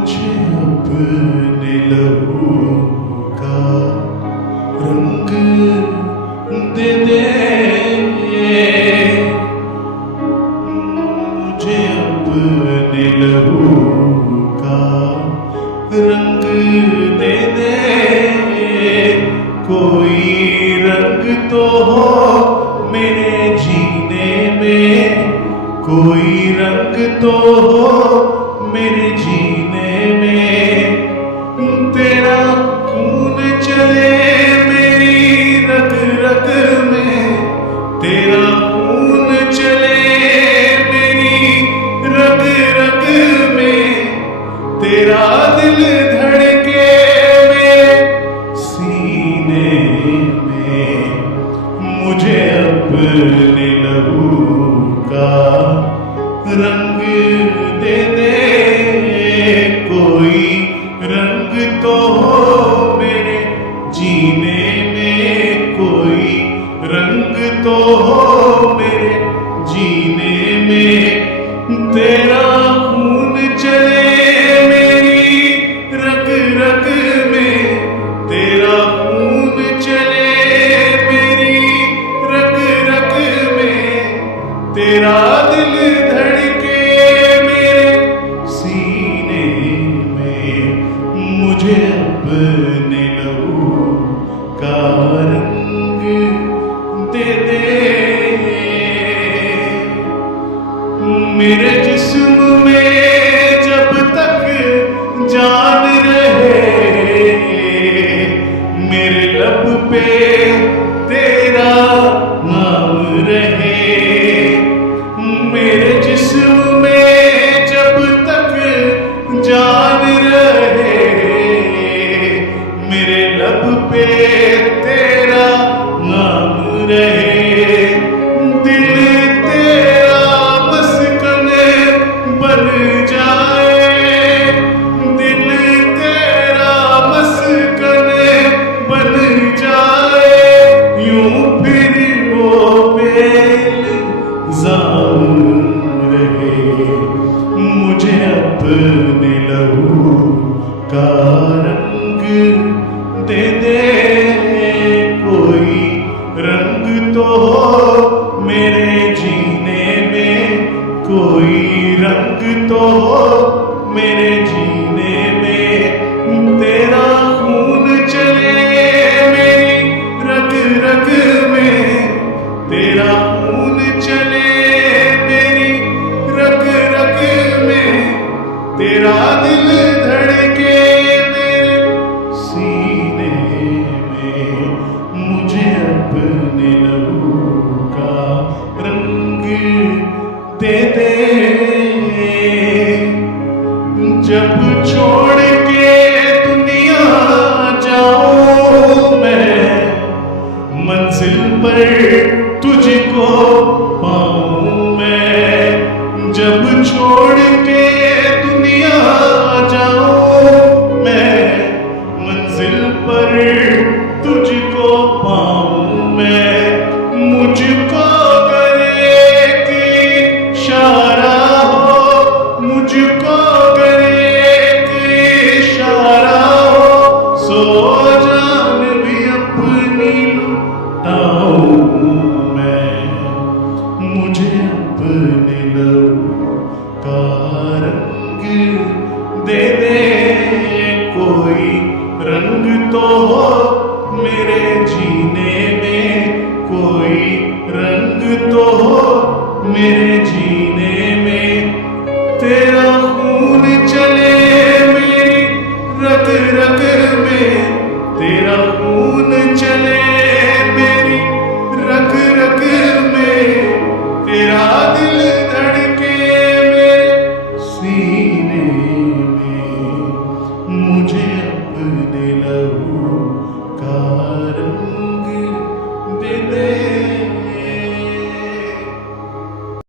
मुझे अपने लहू का रंग दे दे, मुझे अपने लहू का रंग दे दे। कोई रंग तो हो मेरे जीने में, कोई रंग तो हो मेरे जीने में। तेरा खून चले मेरी रग रग में, तेरा खून चले मेरी रग रग में। तेरा दिल धड़के मेरे सीने में। मुझे अपने लहू का रंग दे दे। कोई रंग तो हो मेरे जीने में, कोई रंग तो हो मेरे जीने में। तेरा खून चले मेरी रग रग में, तेरा खून चले मेरी रग रग में। तेरा दिल धड़के मेरे सीने में। मुझे अपने लहू का रंग दे दे। मेरे जिस्म में जब तक जान रहे, मेरे लब पे तेरा नाम रहे। मेरे जिस्म में जब तक जान रहे, मेरे लब पे तेरा नाम रहे। दिल तेरा मस्कन बन जाए, दिल तेरा मस्कन बन जाए। यूं फिर वो बेइल्जाम रहे। मुझे अपने लहू का रंग दे दे। कोई रंग तो हो मेरे जीने में, कोई रंग तो हो मेरे जीने में। तेरा खून चले मेरी रग रग में, तेरा खून चले मेरी रग रग में। तेरा दिल धड़के मेरे सीने में। मुझे अपने लहू का रंग दे दे। जब छोड़ के दुनिया जाऊं मैं, मंजिल पर तुझको पाऊं मैं। जब छोड़ के दुनिया जाऊं मैं, मंजिल पर तुझको पाऊं मैं। मुझको अगर एक इशारा हो, मुझको अगर एक इशारा हो, सो जान भी अपनी लुटाऊं मैं। मुझे अपने लहू का रंग दे दे। कोई रंग तो हो मेरे जीने में, कोई रंग तो हो मेरे जीने में। तेरा खून चले मेरी रग रग में, तेरा खून चले